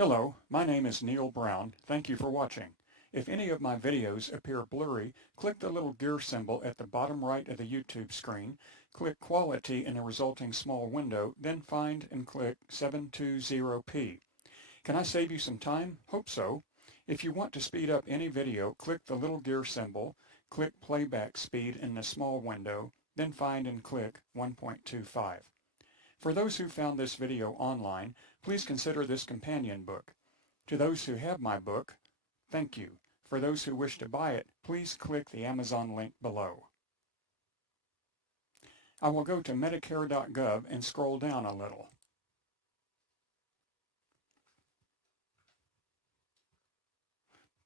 Hello, my name is Neil Brown. Thank you for watching. If any of my videos appear blurry, click the little gear symbol at the bottom right of the YouTube screen, click Quality in the resulting small window, then find and click 720p. Can I save you some time? Hope so. If you want to speed up any video, click the little gear symbol, click Playback Speed in the small window, then find and click 1.25. For those who found this video online, please consider this companion book. To those who have my book, thank you. For those who wish to buy it, please click the Amazon link below. I will go to Medicare.gov and scroll down a little.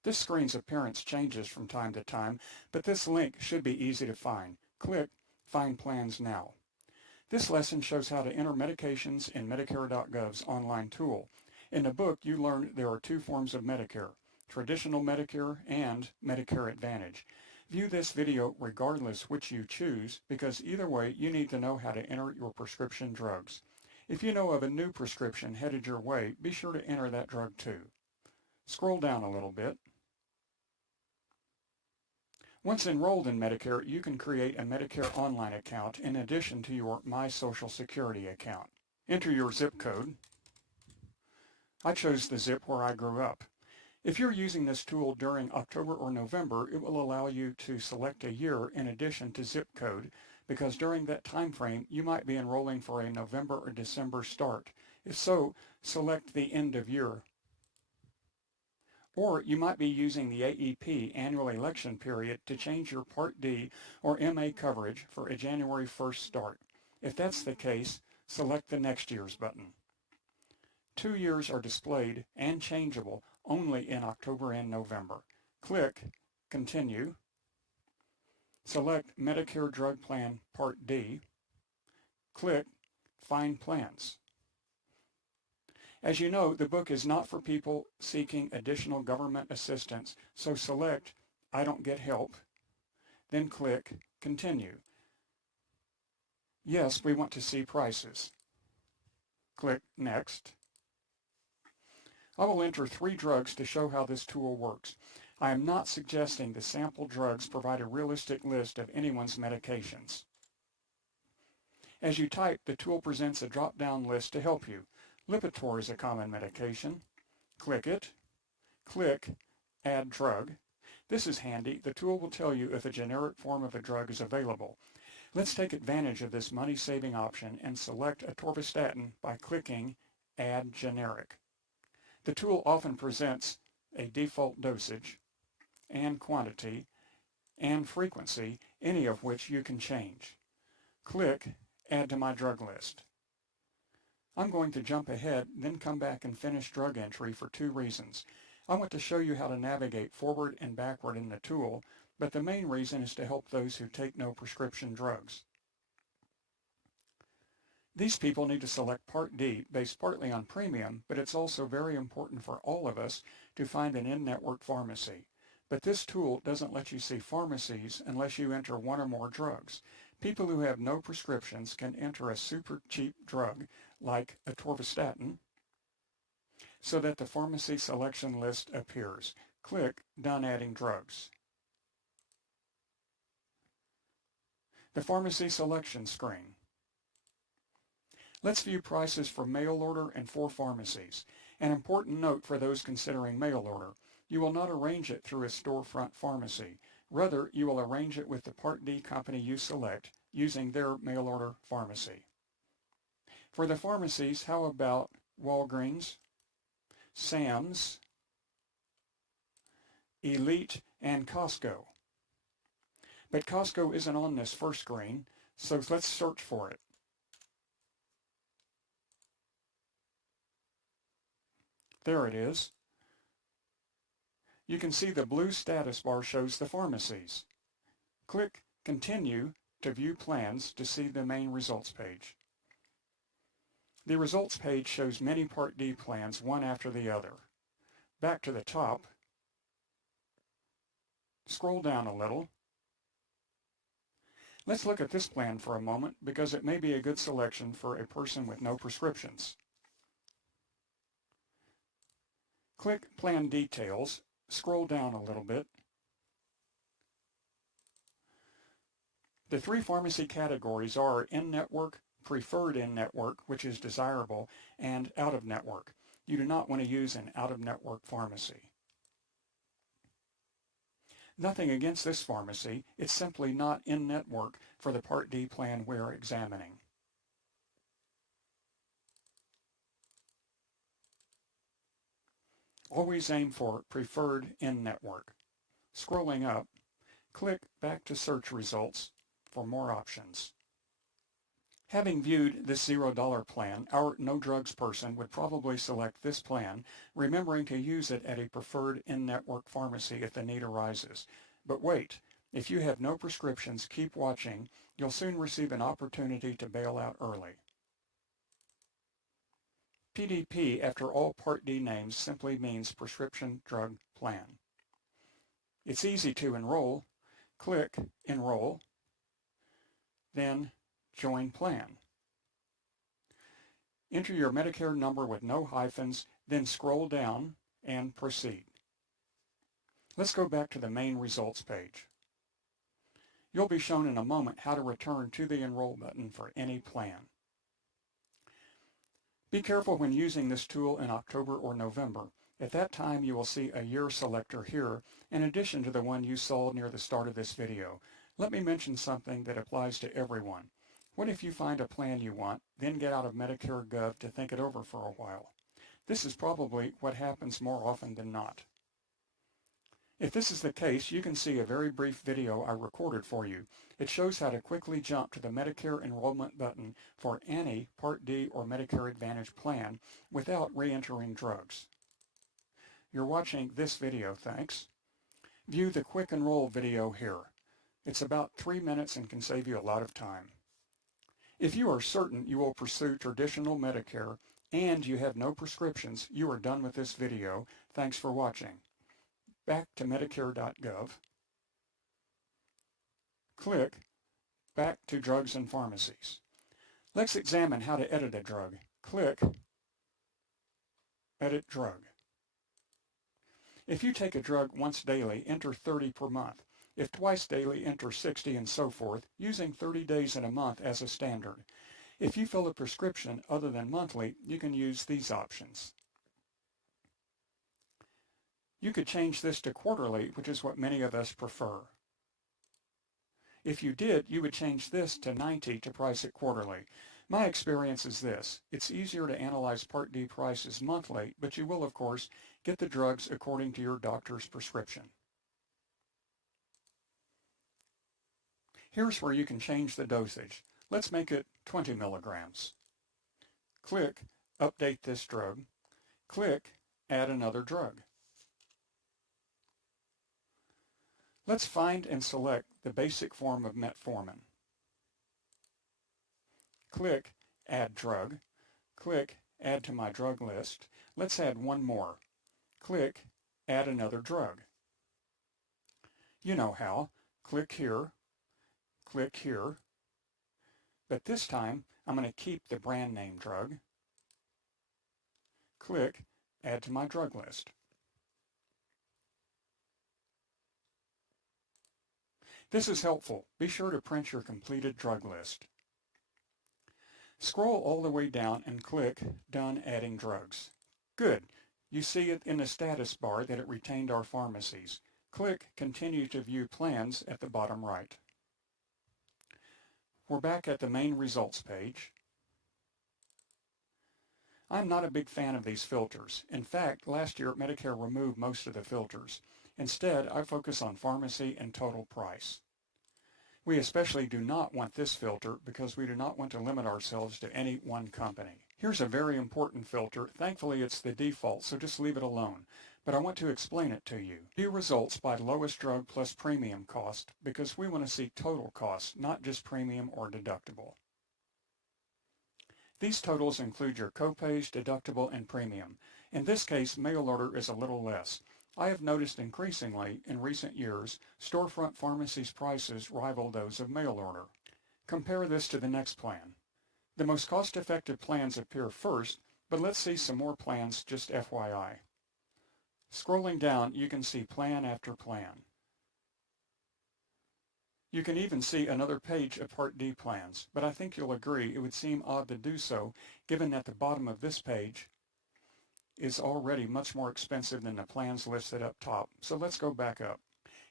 This screen's appearance changes from time to time, but this link should be easy to find. Click Find Plans Now. This lesson shows how to enter medications in Medicare.gov's online tool. In the book, you learn there are two forms of Medicare, traditional Medicare and Medicare Advantage. View this video regardless which you choose, because either way you need to know how to enter your prescription drugs. If you know of a new prescription headed your way, be sure to enter that drug too. Scroll down a little bit. Once enrolled in Medicare, you can create a Medicare online account in addition to your My Social Security account. Enter your zip code. I chose the zip where I grew up. If you're using this tool during October or November, it will allow you to select a year in addition to zip code, because during that time frame you might be enrolling for a November or December start. If so, select the end of year. Or you might be using the AEP annual election period to change your Part D or MA coverage for a January 1st start. If that's the case, select the Next Year's button. 2 years are displayed and changeable only in October and November. Click Continue. Select Medicare Drug Plan Part D. Click Find Plans. As you know, the book is not for people seeking additional government assistance, so select I don't get help, then click Continue. Yes, we want to see prices. Click Next. I will enter 3 drugs to show how this tool works. I am not suggesting the sample drugs provide a realistic list of anyone's medications. As you type, the tool presents a drop-down list to help you. Lipitor is a common medication. Click it. Click Add Drug. This is handy. The tool will tell you if a generic form of a drug is available. Let's take advantage of this money-saving option and select atorvastatin by clicking Add Generic. The tool often presents a default dosage and quantity and frequency, any of which you can change. Click Add to my drug list. I'm going to jump ahead, then come back and finish drug entry for 2 reasons. I want to show you how to navigate forward and backward in the tool, but the main reason is to help those who take no prescription drugs. These people need to select Part D based partly on premium, but it's also very important for all of us to find an in-network pharmacy. But this tool doesn't let you see pharmacies unless you enter 1 or more drugs. People who have no prescriptions can enter a super cheap drug like atorvastatin so that the pharmacy selection list appears. Click Done Adding Drugs. The pharmacy selection screen. Let's view prices for mail order and for pharmacies. An important note for those considering mail order: you will not arrange it through a storefront pharmacy. Rather, you will arrange it with the Part D company you select using their mail order pharmacy. For the pharmacies, how about Walgreens, Sam's, Elite, and Costco? But Costco isn't on this first screen, so let's search for it. There it is. You can see the blue status bar shows the pharmacies. Click Continue to view plans to see the main results page. The results page shows many Part D plans, one after the other. Back to the top. Scroll down a little. Let's look at this plan for a moment because it may be a good selection for a person with no prescriptions. Click Plan Details, scroll down a little bit. The three pharmacy categories are in-network, preferred in-network, which is desirable, and out-of-network. You do not want to use an out-of-network pharmacy. Nothing against this pharmacy, it's simply not in-network for the Part D plan we're examining. Always aim for preferred in-network. Scrolling up, click back to search results for more options. Having viewed this $0 plan, our no drugs person would probably select this plan, remembering to use it at a preferred in-network pharmacy if the need arises. But wait, if you have no prescriptions, keep watching. You'll soon receive an opportunity to bail out early. PDP, after all Part D names, simply means Prescription Drug Plan. It's easy to enroll. Click Enroll, then Join Plan. Enter your Medicare number with no hyphens, then scroll down and proceed. Let's go back to the main results page. You'll be shown in a moment how to return to the Enroll button for any plan. Be careful when using this tool in October or November. At that time, you will see a year selector here, in addition to the one you saw near the start of this video. Let me mention something that applies to everyone. What if you find a plan you want, then get out of Medicare Gov to think it over for a while? This is probably what happens more often than not. If this is the case, you can see a very brief video I recorded for you. It shows how to quickly jump to the Medicare enrollment button for any Part D or Medicare Advantage plan without re-entering drugs. You're watching this video, thanks. View the Quick Enroll video here. It's about 3 minutes and can save you a lot of time. If you are certain you will pursue traditional Medicare and you have no prescriptions, you are done with this video. Thanks for watching. Back to Medicare.gov. Click Back to Drugs and Pharmacies. Let's examine how to edit a drug. Click Edit Drug. If you take a drug once daily, enter 30 per month. If twice daily, enter 60 and so forth, using 30 days in a month as a standard. If you fill a prescription other than monthly, you can use these options. You could change this to quarterly, which is what many of us prefer. If you did, you would change this to 90 to price it quarterly. My experience is this. It's easier to analyze Part D prices monthly, but you will, of course, get the drugs according to your doctor's prescription. Here's where you can change the dosage. Let's make it 20 milligrams. Click Update this drug. Click Add another drug. Let's find and select the basic form of metformin. Click Add Drug. Click Add to my drug list. Let's add one more. Click Add another drug. You know how. Click here. Click here. But this time, I'm going to keep the brand name drug. Click Add to my drug list. This is helpful. Be sure to print your completed drug list. Scroll all the way down and click Done Adding Drugs. Good. You see it in the status bar that it retained our pharmacies. Click Continue to View Plans at the bottom right. We're back at the main results page. I'm not a big fan of these filters. In fact, last year Medicare removed most of the filters. Instead, I focus on pharmacy and total price. We especially do not want this filter because we do not want to limit ourselves to any one company. Here's a very important filter. Thankfully, it's the default, so just leave it alone. But I want to explain it to you. View results by lowest drug plus premium cost because we want to see total cost, not just premium or deductible. These totals include your copays, deductible, and premium. In this case, mail order is a little less. I have noticed increasingly in recent years, storefront pharmacies' prices rival those of mail order. Compare this to the next plan. The most cost-effective plans appear first, but let's see some more plans just FYI. Scrolling down, you can see plan after plan. You can even see another page of Part D plans, but I think you'll agree it would seem odd to do so given that the bottom of this page is already much more expensive than the plans listed up top. So let's go back up.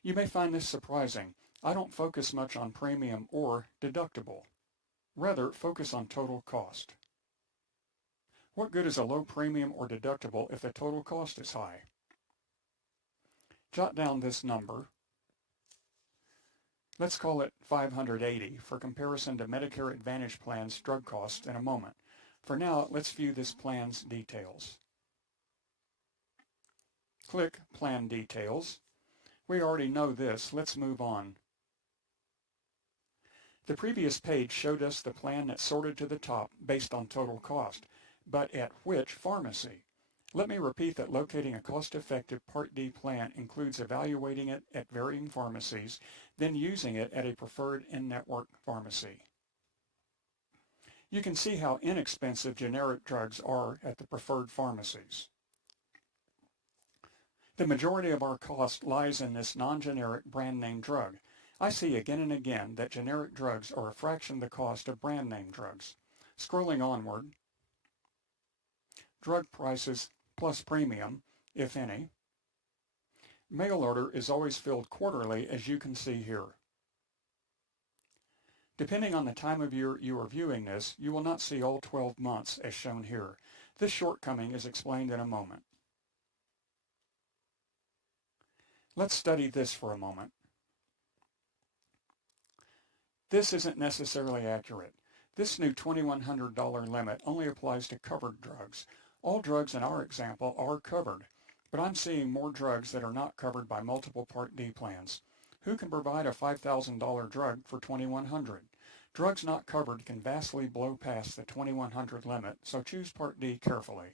You may find this surprising. I don't focus much on premium or deductible. Rather, focus on total cost. What good is a low premium or deductible if the total cost is high? Jot down this number. Let's call it $580 for comparison to Medicare Advantage plans' drug costs in a moment. For now, let's view this plan's details. Click Plan Details. We already know this. Let's move on. The previous page showed us the plan that sorted to the top based on total cost, but at which pharmacy? Let me repeat that locating a cost-effective Part D plan includes evaluating it at varying pharmacies, then using it at a preferred in-network pharmacy. You can see how inexpensive generic drugs are at the preferred pharmacies. The majority of our cost lies in this non-generic brand name drug. I see again and again that generic drugs are a fraction the cost of brand name drugs. Scrolling onward, drug prices plus premium, if any. Mail order is always filled quarterly, as you can see here. Depending on the time of year you are viewing this, you will not see all 12 months as shown here. This shortcoming is explained in a moment. Let's study this for a moment. This isn't necessarily accurate. This new $2,100 limit only applies to covered drugs. All drugs in our example are covered, but I'm seeing more drugs that are not covered by multiple Part D plans. Who can provide a $5,000 drug for $2,100? Drugs not covered can vastly blow past the $2,100 limit, so choose Part D carefully.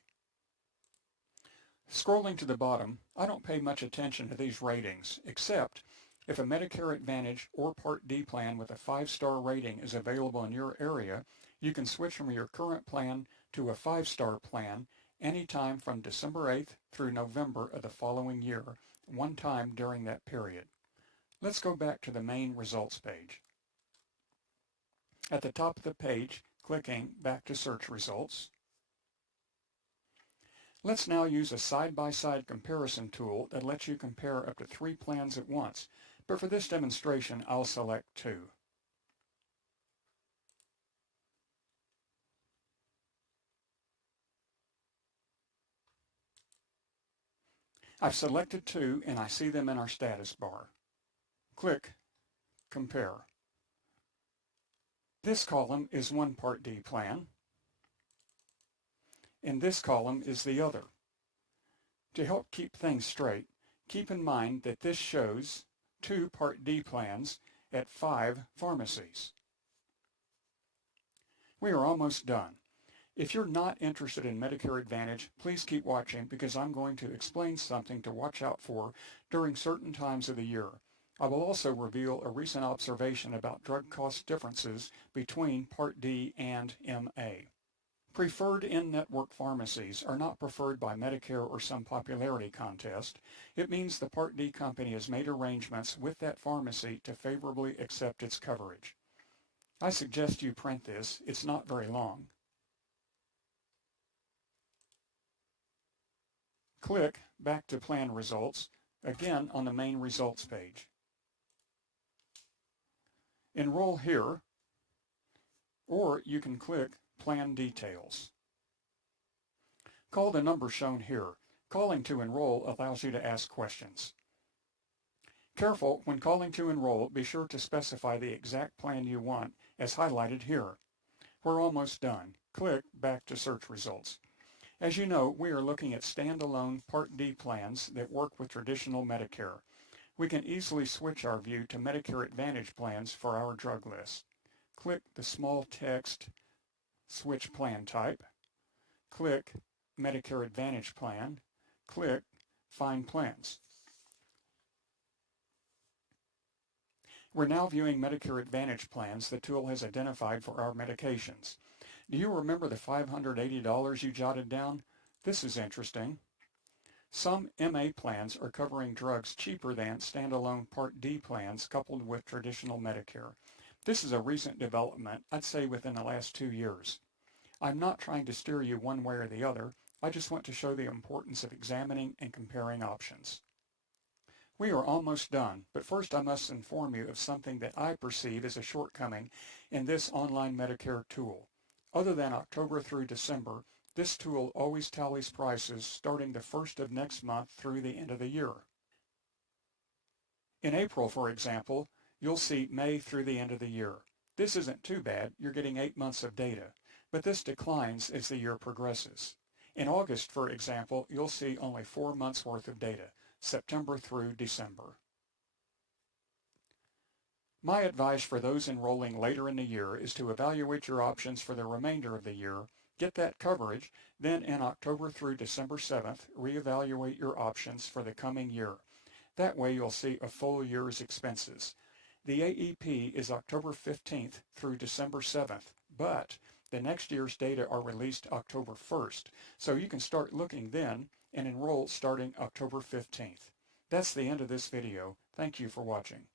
Scrolling to the bottom, I don't pay much attention to these ratings, except if a Medicare Advantage or Part D plan with a 5-star rating is available in your area, you can switch from your current plan to a 5-star plan anytime from December 8th through November of the following year, one time during that period. Let's go back to the main results page. At the top of the page, clicking back to search results. Let's now use a side-by-side comparison tool that lets you compare up to 3 plans at once, but for this demonstration, I'll select 2. I've selected 2 and I see them in our status bar. Click Compare. This column is one Part D plan, and this column is the other. To help keep things straight, keep in mind that this shows 2 Part D plans at 5 pharmacies. We are almost done. If you're not interested in Medicare Advantage, please keep watching because I'm going to explain something to watch out for during certain times of the year. I will also reveal a recent observation about drug cost differences between Part D and MA. Preferred in-network pharmacies are not preferred by Medicare or some popularity contest. It means the Part D company has made arrangements with that pharmacy to favorably accept its coverage. I suggest you print this. It's not very long. Click back to plan results, again on the main results page. Enroll here, or you can click Plan Details. Call the number shown here. Calling to enroll allows you to ask questions. Careful, when calling to enroll, be sure to specify the exact plan you want, as highlighted here. We're almost done. Click back to search results. As you know, we are looking at standalone Part D plans that work with traditional Medicare. We can easily switch our view to Medicare Advantage plans for our drug list. Click the small text Switch Plan Type. Click Medicare Advantage Plan. Click Find Plans. We're now viewing Medicare Advantage plans the tool has identified for our medications. Do you remember the $580 you jotted down? This is interesting. Some MA plans are covering drugs cheaper than standalone Part D plans coupled with traditional Medicare. This is a recent development, I'd say within the last 2 years. I'm not trying to steer you one way or the other. I just want to show the importance of examining and comparing options. We are almost done, but first I must inform you of something that I perceive as a shortcoming in this online Medicare tool. Other than October through December, this tool always tallies prices starting the first of next month through the end of the year. In April, for example, you'll see May through the end of the year. This isn't too bad, you're getting 8 months of data, but this declines as the year progresses. In August, for example, you'll see only 4 months worth of data, September through December. My advice for those enrolling later in the year is to evaluate your options for the remainder of the year, get that coverage, then in October through December 7th, reevaluate your options for the coming year. That way you'll see a full year's expenses. The AEP is October 15th through December 7th, but the next year's data are released October 1st, so you can start looking then and enroll starting October 15th. That's the end of this video. Thank you for watching.